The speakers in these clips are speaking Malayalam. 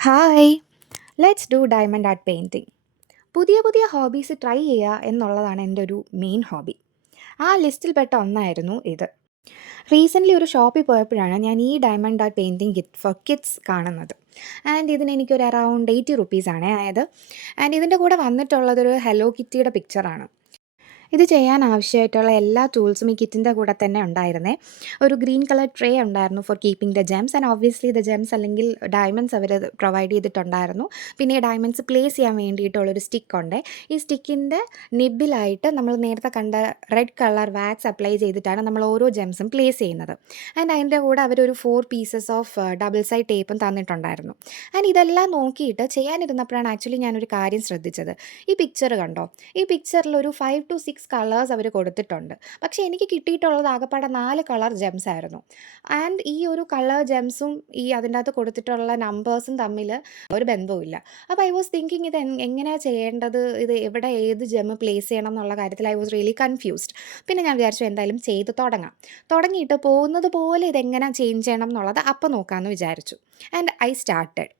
Hi, let's do diamond art painting. പുതിയ പുതിയ ഹോബീസ് ട്രൈ ചെയ്യുക എന്നുള്ളതാണ് എൻ്റെ ഒരു മെയിൻ ഹോബി. ആ ലിസ്റ്റിൽപ്പെട്ട ഒന്നായിരുന്നു ഇത്. റീസെൻ്റ്ലി ഒരു ഷോപ്പിൽ പോയപ്പോഴാണ് ഞാൻ ഈ diamond art painting kit for kids കാണുന്നത്. ആൻഡ് ഇതിന് എനിക്കൊരു അറൗണ്ട് 80 റുപ്പീസാണ് ആയത്. ആൻഡ് ഇതിൻ്റെ കൂടെ വന്നിട്ടുള്ളതൊരു ഹലോ കിറ്റിയുടെ പിക്ചറാണ്. ഇത് ചെയ്യാൻ ആവശ്യമായിട്ടുള്ള എല്ലാ ടൂൾസും ഈ കിറ്റിൻ്റെ കൂടെ തന്നെ ഉണ്ടായിരുന്നേ. ഒരു ഗ്രീൻ കളർ ട്രേ ഉണ്ടായിരുന്നു four keeping the Gems and obviously the Gems അല്ലെങ്കിൽ ഡയമണ്ട്സ് അവർ പ്രൊവൈഡ് ചെയ്തിട്ടുണ്ടായിരുന്നു. പിന്നെ ഈ ഡയമണ്ട്സ് പ്ലേസ് ചെയ്യാൻ വേണ്ടിയിട്ടുള്ളൊരു സ്റ്റിക്കുണ്ട്. ഈ സ്റ്റിക്കിൻ്റെ നിബിലായിട്ട് നമ്മൾ നേരത്തെ കണ്ട റെഡ് കളർ വാക്സ് അപ്ലൈ ചെയ്തിട്ടാണ് നമ്മൾ ഓരോ ജെംസും പ്ലേസ് ചെയ്യുന്നത്. ആൻഡ് അതിൻ്റെ കൂടെ അവരൊരു 4 പീസസ് ഓഫ് ഡബിൾ സൈഡ് ടേപ്പും തന്നിട്ടുണ്ടായിരുന്നു. ആൻഡ് ഇതെല്ലാം നോക്കിയിട്ട് ചെയ്യാനിരുന്നപ്പോഴാണ് ആക്ച്വലി ഞാനൊരു കാര്യം ശ്രദ്ധിച്ചത്. ഈ പിക്ചർ കണ്ടോ? ഈ പിക്ചറിൽ ഒരു 5 to 6 കളേഴ്സ് അവർ കൊടുത്തിട്ടുണ്ട്. പക്ഷേ എനിക്ക് കിട്ടിയിട്ടുള്ളത് ആകപ്പാടെ 4 കളർ ജെംസ് ആയിരുന്നു. ആൻഡ് ഈ ഒരു കളർ ജെംസും ഈ അതിൻ്റെ അകത്ത് കൊടുത്തിട്ടുള്ള നമ്പേഴ്സും തമ്മിൽ ഒരു ബന്ധവുമില്ല. അപ്പോൾ ഐ വാസ് തിങ്കിങ് ഇത് എങ്ങനെയാണ് ചെയ്യേണ്ടത്, ഇത് എവിടെ ഏത് ജെം പ്ലേസ് ചെയ്യണം എന്നുള്ള കാര്യത്തിൽ ഐ വാസ് റിയലി കൺഫ്യൂസ്ഡ്. പിന്നെ ഞാൻ വിചാരിച്ചു എന്തായാലും ചെയ്ത് തുടങ്ങാം. തുടങ്ങിയിട്ട് പോകുന്നത് പോലെ ഇതെങ്ങനെ ചേഞ്ച് ചെയ്യണം എന്നുള്ളത് അപ്പം നോക്കാമെന്ന് വിചാരിച്ചു. And I started.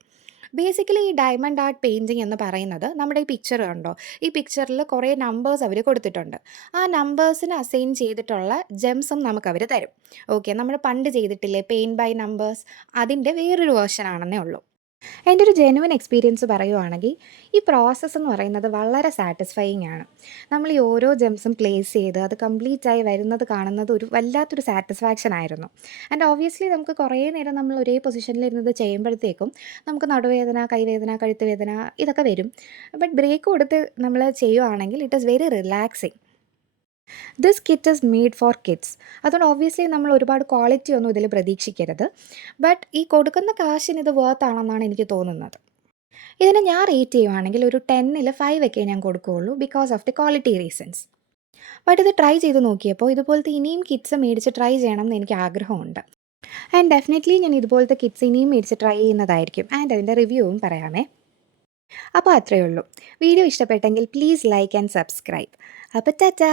ബേസിക്കലി ഈ ഡയമണ്ട് ആർട്ട് പെയിൻറ്റിങ് എന്ന് പറയുന്നത് നമ്മുടെ ഈ പിക്ചർ കണ്ടോ, ഈ പിക്ചറിൽ കുറേ നമ്പേഴ്സ് അവർ കൊടുത്തിട്ടുണ്ട്. ആ നമ്പേഴ്സിന് അസൈൻ ചെയ്തിട്ടുള്ള ജെംസും നമുക്കവർ തരും. ഓക്കെ, നമ്മൾ പണ്ട് ചെയ്തിട്ടില്ലേ പെയിൻറ്റ് ബൈ നമ്പേഴ്സ്, അതിൻ്റെ വേറൊരു വേർഷൻ ആണെന്നേ ഉള്ളൂ. എൻ്റെ ഒരു ജെനുവിൻ എക്സ്പീരിയൻസ് പറയുവാണെങ്കിൽ ഈ പ്രോസസ്സ് എന്ന് പറയുന്നത് വളരെ സാറ്റിസ്ഫൈയിങ് ആണ്. നമ്മൾ ഈ ഓരോ ജെംസും പ്ലേസ് ചെയ്ത് അത് കംപ്ലീറ്റ് ആയി വരുന്നത് കാണുന്നത് ഒരു വല്ലാത്തൊരു സാറ്റിസ്ഫാക്ഷൻ ആയിരുന്നു. ആൻഡ് ഓബ്വിയസ്ലി നമുക്ക് കുറേ നേരം നമ്മൾ ഒരേ പൊസിഷനിലിരുന്നത് ചെയ്യുമ്പോഴത്തേക്കും നമുക്ക് നടുവേദന, കൈവേദന, കഴുത്ത് വേദന ഇതൊക്കെ വരും. ബട്ട് ബ്രേക്ക് കൊടുത്ത് നമ്മൾ ചെയ്യുവാണെങ്കിൽ it is very relaxing. This kit is made for kids. അതുകൊണ്ട് ഒബ്വിയസ്ലി നമ്മൾ ഒരുപാട് ക്വാളിറ്റി ഒന്നും ഇതിൽ പ്രതീക്ഷിക്കരുത്. ബട്ട് ഈ കൊടുക്കുന്ന കാശിന് ഇത് വർത്ത് ആണെന്നാണ് എനിക്ക് തോന്നുന്നത്. ഇതിന് ഞാൻ റേറ്റ് ചെയ്യുവാണെങ്കിൽ ഒരു 10ൽ 5 ഒക്കെ ഞാൻ കൊടുക്കുകയുള്ളൂ because of the quality reasons. But ഇത് ട്രൈ ചെയ്ത് നോക്കിയപ്പോൾ ഇതുപോലത്തെ ഇനിയും കിറ്റ്സ് മേടിച്ച് ട്രൈ ചെയ്യണം എന്ന് എനിക്ക് ആഗ്രഹമുണ്ട്. ആൻഡ് ഡെഫിനറ്റ്ലി ഞാൻ ഇതുപോലത്തെ കിറ്റ്സ് ഇനിയും മേടിച്ച് ട്രൈ ചെയ്യുന്നതായിരിക്കും. ആൻഡ് അതിൻ്റെ റിവ്യൂവും പറയാമേ. അപ്പോൾ അത്രയേ ഉള്ളൂ. വീഡിയോ ഇഷ്ടപ്പെട്ടെങ്കിൽ പ്ലീസ് ലൈക്ക് ആൻഡ് സബ്സ്ക്രൈബ്. അപ്പോൾ ടാറ്റാ.